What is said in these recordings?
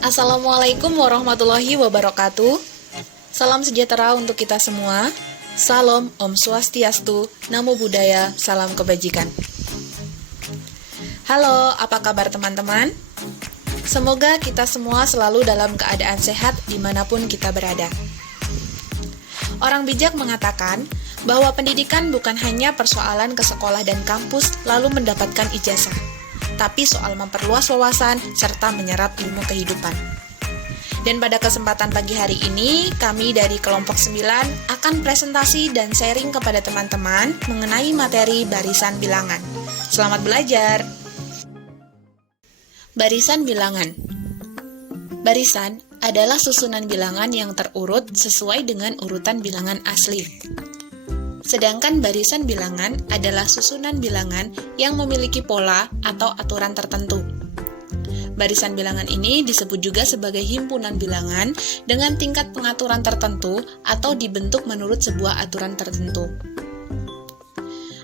Assalamualaikum warahmatullahi wabarakatuh. Salam sejahtera untuk kita semua. Salam Om Swastiastu, Namo Buddhaya, salam kebajikan. Halo, apa kabar teman-teman? Semoga kita semua selalu dalam keadaan sehat dimanapun kita berada. Orang bijak mengatakan bahwa pendidikan bukan hanya persoalan ke sekolah dan kampus lalu mendapatkan ijazah, tapi soal memperluas wawasan serta menyerap ilmu kehidupan. Dan pada kesempatan pagi hari ini, kami dari kelompok 9 akan presentasi dan sharing kepada teman-teman mengenai materi barisan bilangan. Selamat belajar! Barisan bilangan. Barisan adalah susunan bilangan yang terurut sesuai dengan urutan bilangan asli. Sedangkan barisan bilangan adalah susunan bilangan yang memiliki pola atau aturan tertentu. Barisan bilangan ini disebut juga sebagai himpunan bilangan dengan tingkat pengaturan tertentu atau dibentuk menurut sebuah aturan tertentu.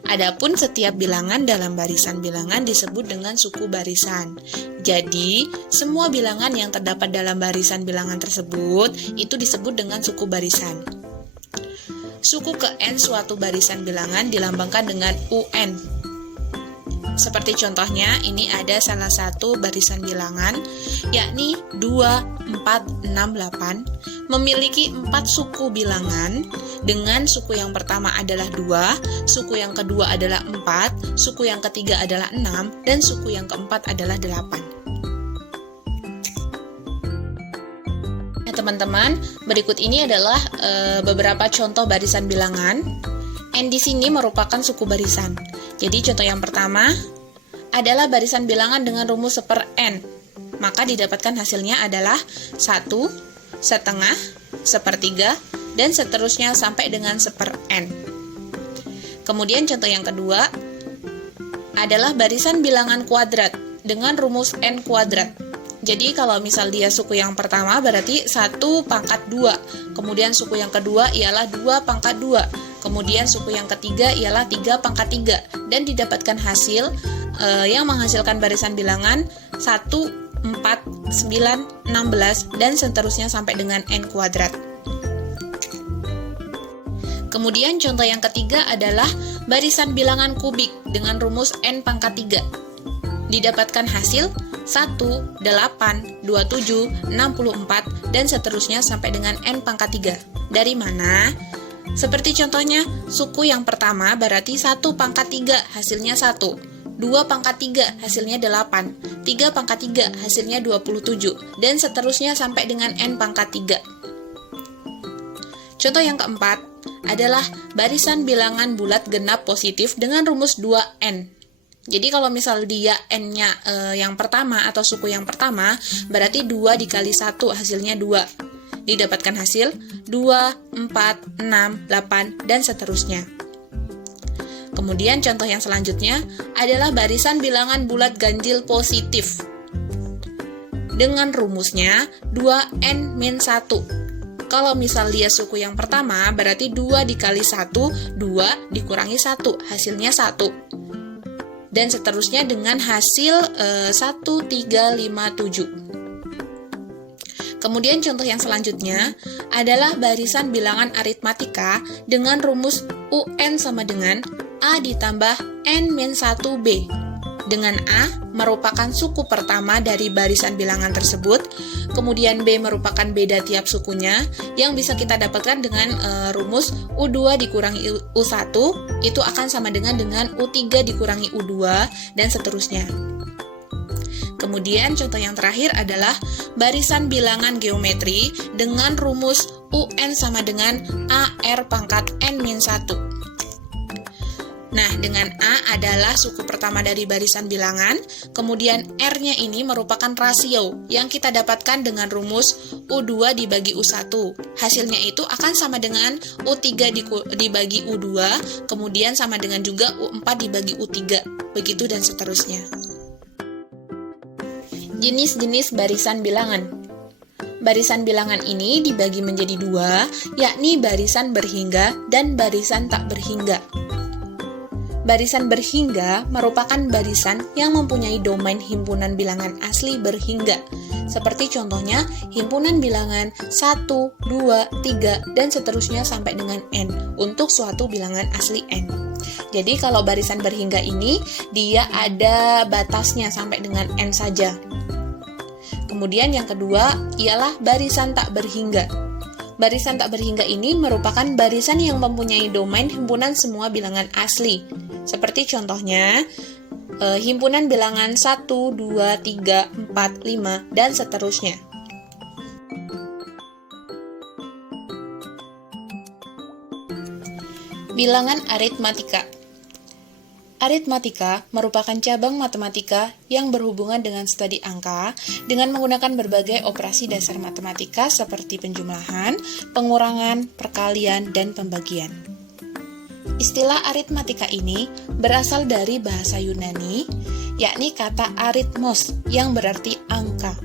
Adapun setiap bilangan dalam barisan bilangan disebut dengan suku barisan. Jadi, semua bilangan yang terdapat dalam barisan bilangan tersebut itu disebut dengan suku barisan. Suku ke N suatu barisan bilangan dilambangkan dengan UN. Seperti contohnya, ini ada salah satu barisan bilangan, yakni 2, 4, 6, 8, memiliki 4 suku bilangan, dengan suku yang pertama adalah 2, suku yang kedua adalah 4, suku yang ketiga adalah 6, dan suku yang keempat adalah 8. Nah, teman-teman, berikut ini adalah beberapa contoh barisan bilangan. N di sini merupakan suku barisan. Jadi contoh yang pertama adalah barisan bilangan dengan rumus seper N. Maka didapatkan hasilnya adalah 1, setengah, sepertiga, dan seterusnya sampai dengan seper N. Kemudian contoh yang kedua adalah barisan bilangan kuadrat dengan rumus N kuadrat. Jadi kalau misal dia suku yang pertama berarti 1 pangkat 2. Kemudian suku yang kedua ialah 2 pangkat 2. Kemudian suku yang ketiga ialah 3 pangkat 3. Dan didapatkan hasil yang menghasilkan barisan bilangan 1, 4, 9, 16, dan seterusnya sampai dengan N kuadrat. Kemudian contoh yang ketiga adalah barisan bilangan kubik dengan rumus N pangkat 3. Didapatkan hasil 1, 8, 27, 64, dan seterusnya sampai dengan N pangkat 3. Dari mana? Seperti contohnya, suku yang pertama berarti 1 pangkat 3 hasilnya 1, 2 pangkat 3 hasilnya 8, 3 pangkat 3 hasilnya 27, dan seterusnya sampai dengan N pangkat 3. Contoh yang keempat adalah barisan bilangan bulat genap positif dengan rumus 2N. Jadi kalau misal dia N-nya yang pertama atau suku yang pertama, berarti 2 dikali 1 hasilnya 2. Didapatkan hasil 2, 4, 6, 8, dan seterusnya. Kemudian contoh yang selanjutnya adalah barisan bilangan bulat ganjil positif. Dengan rumusnya 2N-1. Kalau misal dia suku yang pertama, berarti 2 dikali 1, 2 dikurangi 1, hasilnya 1. Dan seterusnya dengan hasil 1, 3, 5, 7. Kemudian contoh yang selanjutnya adalah barisan bilangan aritmatika dengan rumus UN sama dengan A ditambah N-1B. Dengan A merupakan suku pertama dari barisan bilangan tersebut, kemudian B merupakan beda tiap sukunya yang bisa kita dapatkan dengan rumus U2 dikurangi U1 itu akan sama dengan U3 dikurangi U2 dan seterusnya. Kemudian contoh yang terakhir adalah barisan bilangan geometri dengan rumus UN sama dengan AR pangkat N-1. Nah, dengan A adalah suku pertama dari barisan bilangan, kemudian R-nya ini merupakan rasio yang kita dapatkan dengan rumus U2 dibagi U1. Hasilnya itu akan sama dengan U3 dibagi U2, kemudian sama dengan juga U4 dibagi U3, begitu dan seterusnya. Jenis-jenis barisan bilangan. Barisan bilangan ini dibagi menjadi 2, yakni barisan berhingga dan barisan tak berhingga. Barisan berhingga merupakan barisan yang mempunyai domain himpunan bilangan asli berhingga. Seperti contohnya, himpunan bilangan 1, 2, 3, dan seterusnya sampai dengan n untuk suatu bilangan asli n. Jadi kalau barisan berhingga ini, dia ada batasnya sampai dengan n saja. Kemudian yang kedua ialah barisan tak berhingga. Barisan tak berhingga ini merupakan barisan yang mempunyai domain himpunan semua bilangan asli. Seperti contohnya, himpunan bilangan 1, 2, 3, 4, 5, dan seterusnya. Bilangan aritmatika. Aritmatika merupakan cabang matematika yang berhubungan dengan studi angka dengan menggunakan berbagai operasi dasar matematika seperti penjumlahan, pengurangan, perkalian, dan pembagian. Istilah aritmatika ini berasal dari bahasa Yunani, yakni kata arithmos yang berarti angka.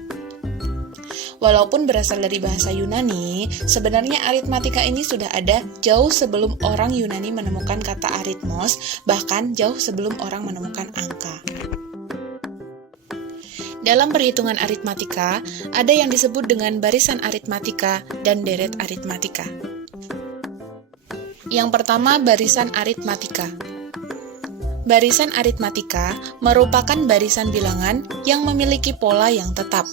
Walaupun berasal dari bahasa Yunani, sebenarnya aritmatika ini sudah ada jauh sebelum orang Yunani menemukan kata arithmos, bahkan jauh sebelum orang menemukan angka. Dalam perhitungan aritmatika, ada yang disebut dengan barisan aritmatika dan deret aritmatika. Yang pertama, barisan aritmatika. Barisan aritmatika merupakan barisan bilangan yang memiliki pola yang tetap.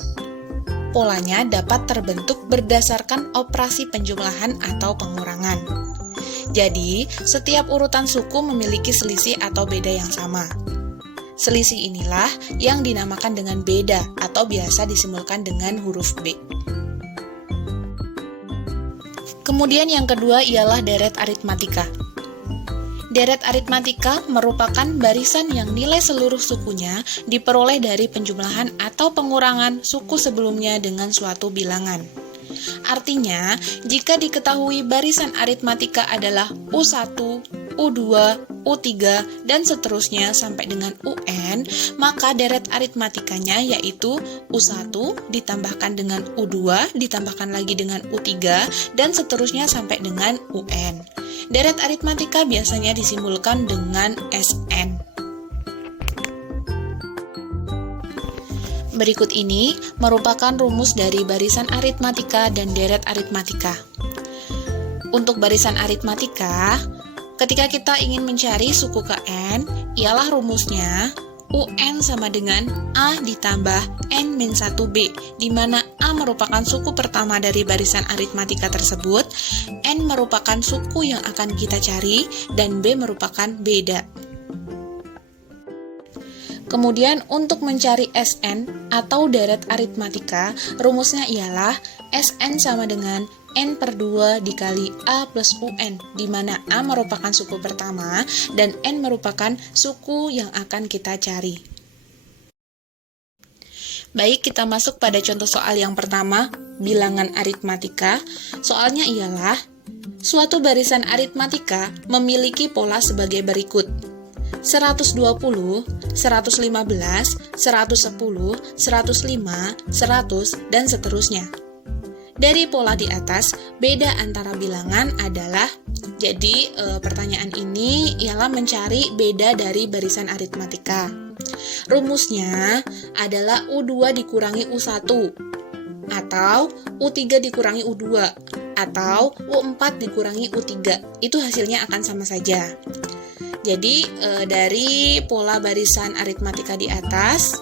Polanya dapat terbentuk berdasarkan operasi penjumlahan atau pengurangan. Jadi, setiap urutan suku memiliki selisih atau beda yang sama. Selisih inilah yang dinamakan dengan beda atau biasa disimbolkan dengan huruf B. Kemudian yang kedua ialah deret aritmatika. Deret aritmatika merupakan barisan yang nilai seluruh sukunya diperoleh dari penjumlahan atau pengurangan suku sebelumnya dengan suatu bilangan. Artinya, jika diketahui barisan aritmatika adalah U1, U2, U3, dan seterusnya sampai dengan UN, maka deret aritmatikanya yaitu U1 ditambahkan dengan U2 ditambahkan lagi dengan U3 dan seterusnya sampai dengan UN. Deret aritmatika biasanya disimbolkan dengan SN. Berikut ini merupakan rumus dari barisan aritmatika dan deret aritmatika. Untuk barisan aritmatika, ketika kita ingin mencari suku ke N, ialah rumusnya UN sama dengan A ditambah N-1B, di mana A merupakan suku pertama dari barisan aritmatika tersebut, N merupakan suku yang akan kita cari, dan B merupakan beda. Kemudian untuk mencari SN atau deret aritmatika, rumusnya ialah SN sama dengan N/2 dikali A plus UN, di mana A merupakan suku pertama dan N merupakan suku yang akan kita cari. Baik, kita masuk pada contoh soal yang pertama, bilangan aritmatika. Soalnya ialah, suatu barisan aritmatika memiliki pola sebagai berikut. 120, 115, 110, 105, 100, dan seterusnya. Dari pola di atas, beda antara bilangan adalah, jadi pertanyaan ini ialah mencari beda dari barisan aritmatika. Rumusnya adalah U2 dikurangi U1, atau U3 dikurangi U2, atau U4 dikurangi U3. Itu hasilnya akan sama saja. Jadi, dari pola barisan aritmatika di atas,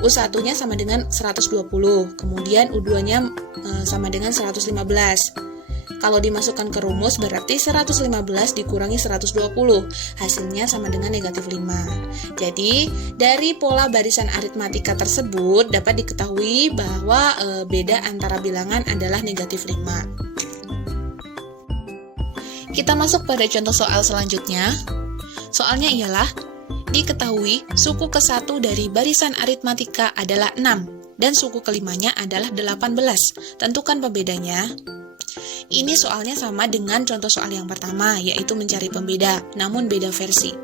U1-nya sama dengan 120, kemudian U2-nya sama dengan 115. Kalau dimasukkan ke rumus berarti 115 dikurangi 120, hasilnya sama dengan negatif 5. Jadi, dari pola barisan aritmatika tersebut dapat diketahui bahwa beda antara bilangan adalah negatif 5. Kita masuk pada contoh soal selanjutnya. Soalnya ialah, diketahui suku ke-1 dari barisan aritmatika adalah 6, dan suku kelimanya adalah 18. Tentukan pembedanya. Ini soalnya sama dengan contoh soal yang pertama, yaitu mencari pembeda, namun beda versi.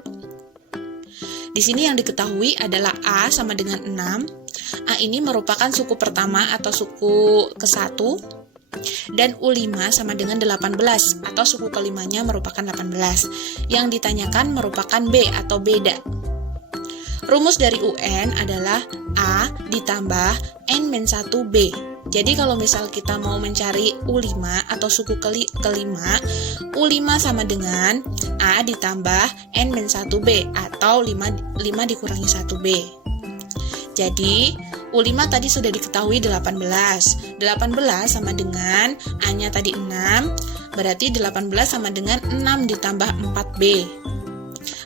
Di sini yang diketahui adalah A sama dengan 6. A ini merupakan suku pertama atau suku ke-1, Dan U5 sama dengan 18 atau suku kelimanya merupakan 18. Yang ditanyakan merupakan B atau beda. Rumus dari UN adalah A ditambah N-1B. Jadi kalau misal kita mau mencari U5 atau suku kelima, U5 sama dengan A ditambah N-1B atau 5 dikurangi 1B. Jadi U5 tadi sudah diketahui 18. 18 sama dengan A-nya tadi 6, berarti 18 sama dengan 6 ditambah 4B.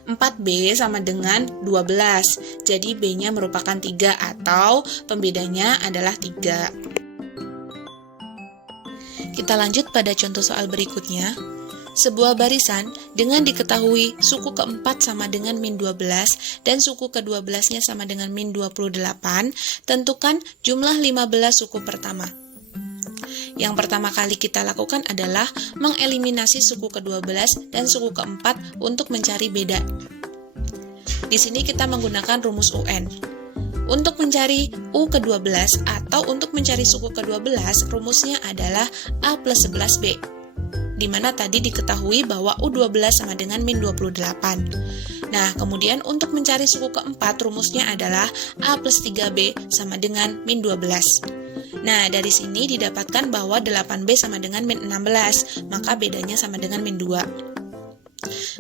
4B sama dengan 12, jadi B-nya merupakan 3 atau pembedanya adalah 3. Kita lanjut pada contoh soal berikutnya. Sebuah barisan dengan diketahui suku keempat sama dengan min 12 dan suku ke-12-nya sama dengan min 28, tentukan jumlah 15 suku pertama. Yang pertama kali kita lakukan adalah mengeliminasi suku ke-12 dan suku keempat untuk mencari beda. Di sini kita menggunakan rumus UN. Untuk mencari U ke-12 atau untuk mencari suku ke-12, rumusnya adalah A plus 11B. Di mana tadi diketahui bahwa U12 sama dengan min 28. Nah, kemudian untuk mencari suku keempat, rumusnya adalah A plus 3B sama dengan min 12. Nah, dari sini didapatkan bahwa 8B sama dengan min 16, maka bedanya sama dengan min 2.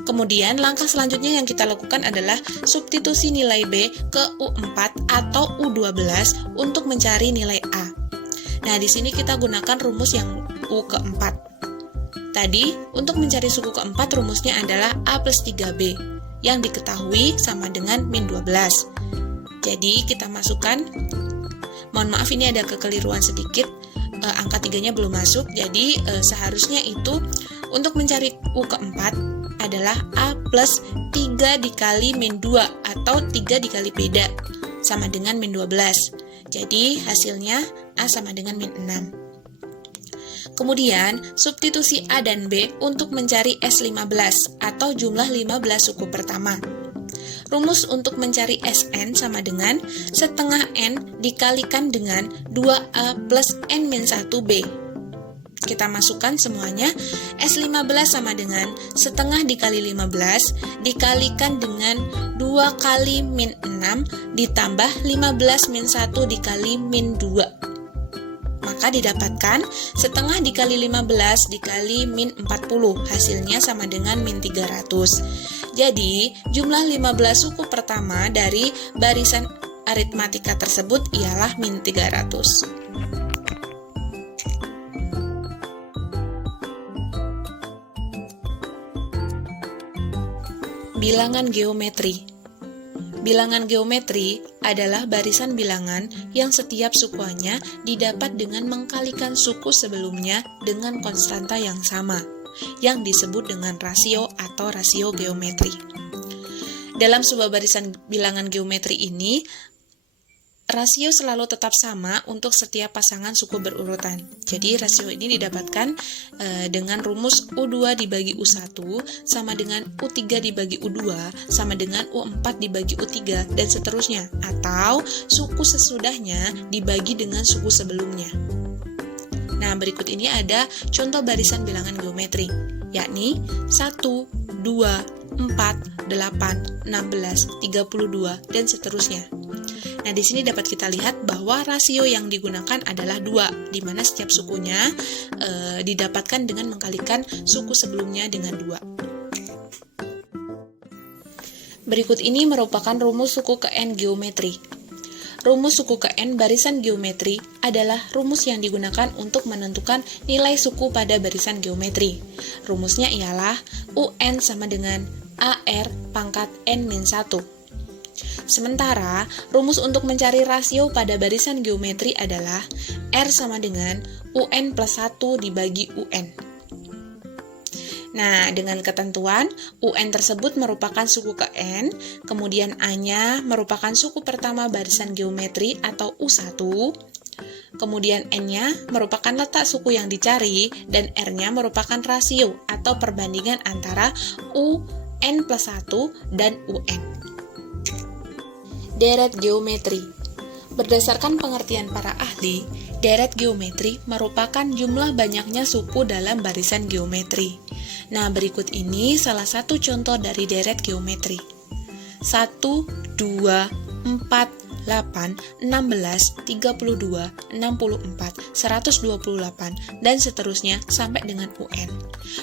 Kemudian, langkah selanjutnya yang kita lakukan adalah substitusi nilai B ke U4 atau U12 untuk mencari nilai A. Nah, di sini kita gunakan rumus yang U keempat. Tadi, untuk mencari suku keempat rumusnya adalah A plus 3B, yang diketahui sama dengan min 12. Jadi, kita masukkan, mohon maaf ini ada kekeliruan sedikit, angka 3-nya belum masuk, jadi seharusnya itu untuk mencari U keempat adalah A plus 3 dikali min 2 atau 3 dikali beda, sama dengan min 12. Jadi, hasilnya A sama dengan min 6. Kemudian, substitusi A dan B untuk mencari S15 atau jumlah 15 suku pertama. Rumus untuk mencari Sn sama dengan setengah N dikalikan dengan 2A plus N-1B. Kita masukkan semuanya, S15 sama dengan setengah dikali 15 dikalikan dengan 2 kali min 6 ditambah 15 min 1 dikali min 2. Maka didapatkan setengah dikali 15 dikali min 40, hasilnya sama dengan min 300. Jadi, jumlah 15 suku pertama dari barisan aritmatika tersebut ialah min 300. Bilangan geometri. Bilangan geometri adalah barisan bilangan yang setiap sukuannya didapat dengan mengkalikan suku sebelumnya dengan konstanta yang sama, yang disebut dengan rasio atau rasio geometri. Dalam sebuah barisan bilangan geometri ini, rasio selalu tetap sama untuk setiap pasangan suku berurutan. Jadi rasio ini didapatkan dengan rumus U2 dibagi U1 sama dengan U3 dibagi U2 sama dengan U4 dibagi U3 dan seterusnya. Atau suku sesudahnya dibagi dengan suku sebelumnya. Nah, berikut ini ada contoh barisan bilangan geometri, yakni 1, 2, 4, 8, 16, 32, dan seterusnya. Nah, di sini dapat kita lihat bahwa rasio yang digunakan adalah 2, di mana setiap sukunya didapatkan dengan mengkalikan suku sebelumnya dengan 2. Berikut ini merupakan rumus suku ke N geometri. Rumus suku ke N barisan geometri adalah rumus yang digunakan untuk menentukan nilai suku pada barisan geometri. Rumusnya ialah UN sama dengan AR pangkat N-1. Sementara, rumus untuk mencari rasio pada barisan geometri adalah R sama dengan UN plus 1 dibagi UN. Nah, dengan ketentuan, UN tersebut merupakan suku ke N, kemudian A-nya merupakan suku pertama barisan geometri atau U1, kemudian N-nya merupakan letak suku yang dicari, dan R-nya merupakan rasio atau perbandingan antara UN plus 1 dan UN. Deret geometri. Berdasarkan pengertian para ahli, deret geometri merupakan jumlah banyaknya suku dalam barisan geometri. Nah, berikut ini salah satu contoh dari deret geometri. 1, 2, 4, 8, 16, 32, 64, 128, dan seterusnya sampai dengan UN.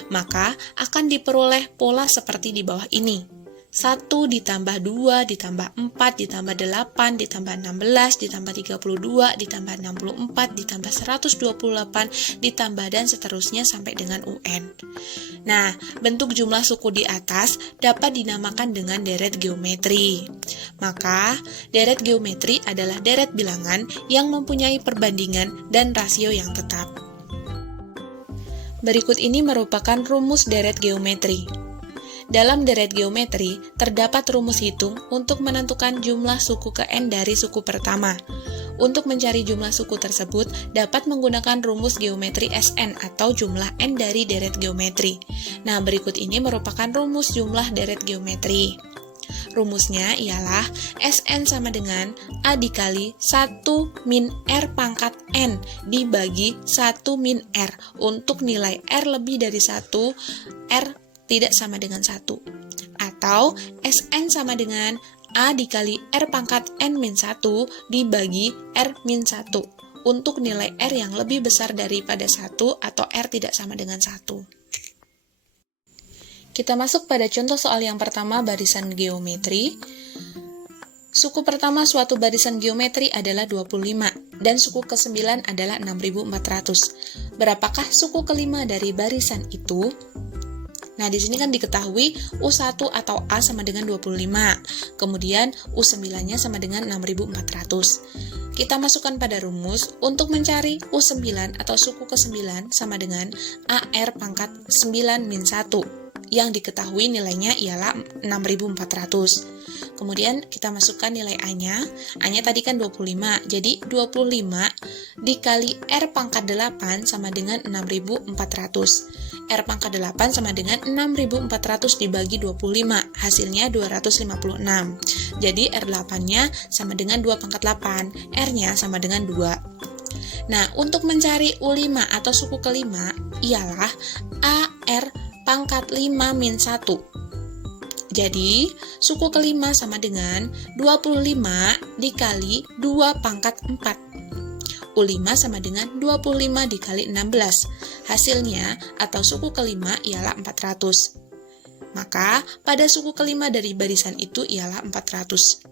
Maka akan diperoleh pola seperti di bawah ini. 1 ditambah 2 ditambah 4 ditambah 8 ditambah 16 ditambah 32 ditambah 64 ditambah 128 ditambah dan seterusnya sampai dengan UN. Nah, bentuk jumlah suku di atas dapat dinamakan dengan deret geometri. Maka, deret geometri adalah deret bilangan yang mempunyai perbandingan dan rasio yang tetap. Berikut ini merupakan rumus deret geometri. Dalam deret geometri, terdapat rumus hitung untuk menentukan jumlah suku ke N dari suku pertama. Untuk mencari jumlah suku tersebut, dapat menggunakan rumus geometri Sn atau jumlah N dari deret geometri. Nah, berikut ini merupakan rumus jumlah deret geometri. Rumusnya ialah Sn sama dengan A dikali 1 min R pangkat N dibagi 1 min R untuk nilai R lebih dari 1, R tidak sama dengan 1. Atau Sn sama dengan A dikali R pangkat N min 1 dibagi R min 1 untuk nilai R yang lebih besar daripada 1 atau R tidak sama dengan 1. Kita masuk pada contoh soal yang pertama, barisan geometri. Suku pertama suatu barisan geometri adalah 25 dan suku ke-9 adalah 6400. Berapakah suku kelima dari barisan itu? Nah, di sini kan diketahui U1 atau A sama dengan 25. Kemudian U9-nya sama dengan 6400. Kita masukkan pada rumus untuk mencari U9 atau suku ke-9 sama dengan AR pangkat 9 min 1. Yang diketahui nilainya ialah 6400. Kemudian kita masukkan nilai A-nya. A-nya tadi kan 25. Jadi 25 dikali R pangkat 8 sama dengan 6400. R pangkat 8 sama dengan 6400 dibagi 25, hasilnya 256. Jadi R8-nya sama dengan 2 pangkat 8, R-nya sama dengan 2. Nah, untuk mencari U5 atau suku kelima, ialah AR pangkat 5 min 1. Jadi, suku kelima sama dengan 25 dikali 2 pangkat 4. U5 sama dengan 25 dikali 16. Hasilnya atau suku kelima ialah 400. Maka pada suku kelima dari barisan itu ialah 400.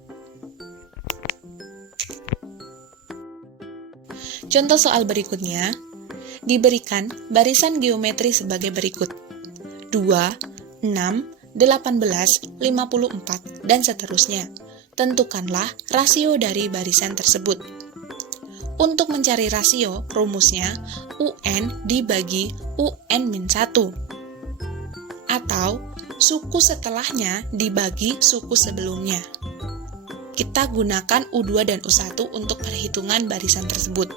Contoh soal berikutnya, diberikan barisan geometri sebagai berikut. 2, 6, 18, 54, dan seterusnya. Tentukanlah rasio dari barisan tersebut. Untuk mencari rasio, rumusnya UN dibagi UN-1. Atau suku setelahnya dibagi suku sebelumnya. Kita gunakan U2 dan U1 untuk perhitungan barisan tersebut.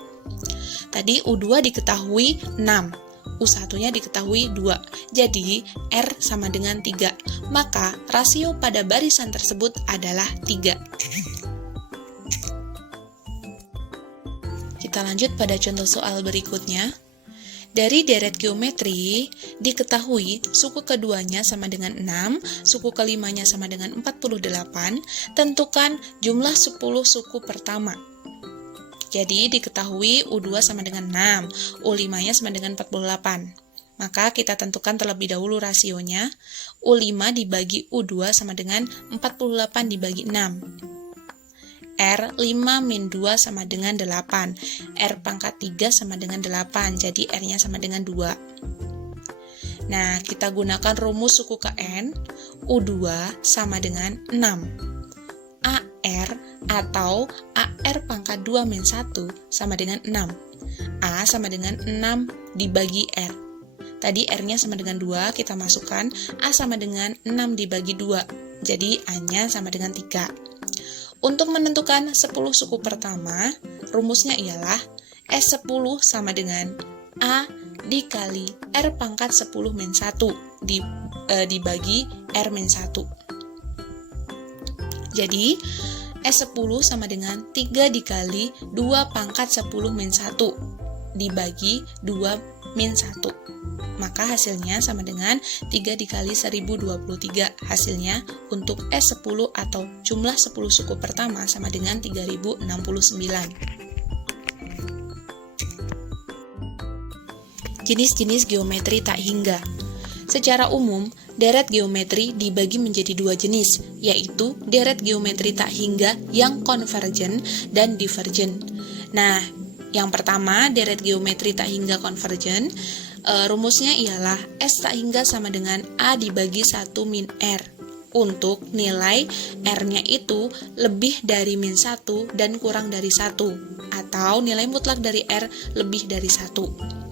Tadi U2 diketahui 6, U1-nya diketahui 2, jadi R sama dengan 3. Maka rasio pada barisan tersebut adalah 3. Kita lanjut pada contoh soal berikutnya. Dari deret geometri, diketahui suku keduanya sama dengan 6, suku kelimanya sama dengan 48, tentukan jumlah 10 suku pertama. Jadi diketahui U2 sama dengan 6, U5-nya sama dengan 48. Maka kita tentukan terlebih dahulu rasionya, U5 dibagi U2 sama dengan 48 dibagi 6. R 5 min 2 sama dengan 8. R pangkat 3 sama dengan 8. Jadi R-nya sama dengan 2. Nah, kita gunakan rumus suku ke N. U2 sama dengan 6. AR atau AR pangkat 2 min 1 sama dengan 6. A sama dengan 6 dibagi R. Tadi R-nya sama dengan 2, kita masukkan A sama dengan 6 dibagi 2. Jadi A-nya sama dengan 3. Untuk menentukan 10 suku pertama, rumusnya ialah S10 sama dengan A dikali R pangkat 10 min 1 dibagi R min 1. Jadi, S10 sama dengan 3 dikali 2 pangkat 10 min 1 dibagi 2 min 1. Maka hasilnya sama dengan 3 dikali 1023. Hasilnya untuk S10 atau jumlah 10 suku pertama sama dengan 3069. Jenis-jenis geometri tak hingga. Secara umum, deret geometri dibagi menjadi dua jenis, yaitu deret geometri tak hingga yang konvergen dan divergen. Nah, yang pertama, deret geometri tak hingga konvergen, rumusnya ialah S tak hingga sama dengan A dibagi 1 min R, untuk nilai R-nya itu lebih dari min 1 dan kurang dari 1, atau nilai mutlak dari R lebih dari 1.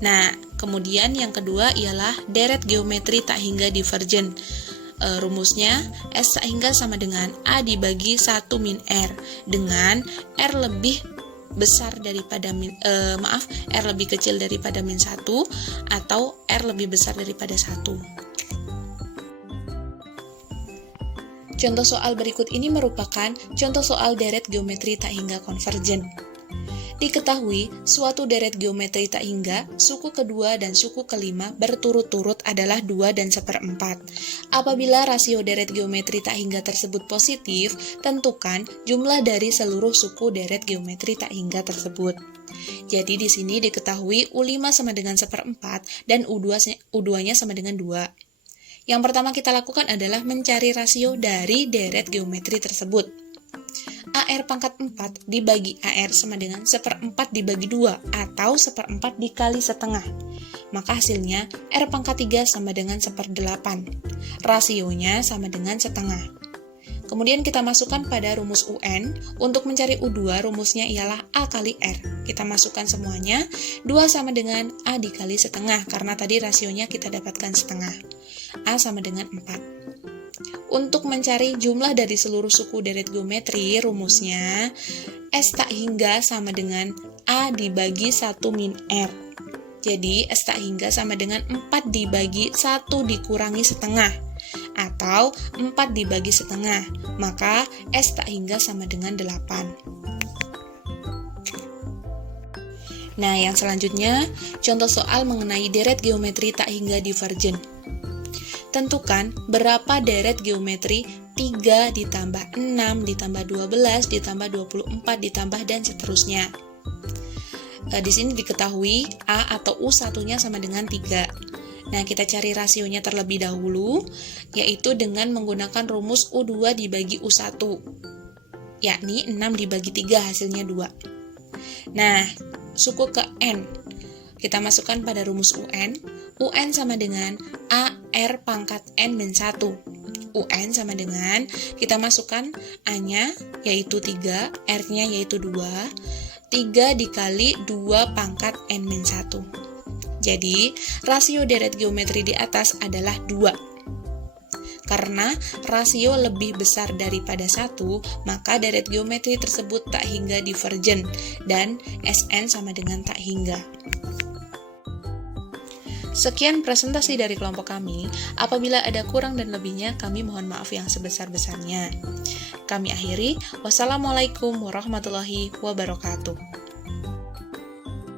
Nah, kemudian yang kedua ialah deret geometri tak hingga divergen. Rumusnya S tak hingga sama dengan A dibagi 1 min R, dengan R lebih besar daripada R lebih kecil daripada min 1 atau R lebih besar daripada 1. Contoh soal berikut ini merupakan contoh soal deret geometri tak hingga konvergen. Diketahui, suatu deret geometri tak hingga, suku kedua dan suku kelima berturut-turut adalah 2 dan 1/4. Apabila rasio deret geometri tak hingga tersebut positif, tentukan jumlah dari seluruh suku deret geometri tak hingga tersebut. Jadi di sini diketahui U5 sama dengan 1/4 dan U2-nya sama dengan 2. Yang pertama kita lakukan adalah mencari rasio dari deret geometri tersebut. AR pangkat 4 dibagi AR sama dengan 1/4 dibagi 2 atau 1/4 dikali setengah. Maka hasilnya R pangkat 3 sama dengan 1/8. Rasionya sama dengan setengah. Kemudian kita masukkan pada rumus UN. Untuk mencari U2 rumusnya ialah A kali R. Kita masukkan semuanya. 2 sama dengan A dikali setengah karena tadi rasionya kita dapatkan setengah. A sama dengan 4. Untuk mencari jumlah dari seluruh suku deret geometri, rumusnya S tak hingga sama dengan A dibagi 1 min R. Jadi, S tak hingga sama dengan 4 dibagi 1 dikurangi setengah, atau 4 dibagi setengah, maka S tak hingga sama dengan 8. Nah, yang selanjutnya, contoh soal mengenai deret geometri tak hingga divergen. Tentukan berapa deret geometri 3 ditambah 6 ditambah 12 ditambah 24 ditambah dan seterusnya. Di sini diketahui A atau U1-nya sama dengan 3. Nah, kita cari rasionya terlebih dahulu, yaitu dengan menggunakan rumus U2 dibagi U1, yakni 6 dibagi 3 hasilnya 2. Nah, suku ke N, kita masukkan pada rumus UN. UN sama dengan AR pangkat N min 1. UN sama dengan, kita masukkan A-nya yaitu 3, R-nya yaitu 2, 3 dikali 2 pangkat N min 1. Jadi, rasio deret geometri di atas adalah 2. Karena rasio lebih besar daripada 1, maka deret geometri tersebut tak hingga divergen, dan SN sama dengan tak hingga. Sekian presentasi dari kelompok kami. Apabila ada kurang dan lebihnya, kami mohon maaf yang sebesar-besarnya. Kami akhiri. Wassalamualaikum warahmatullahi wabarakatuh.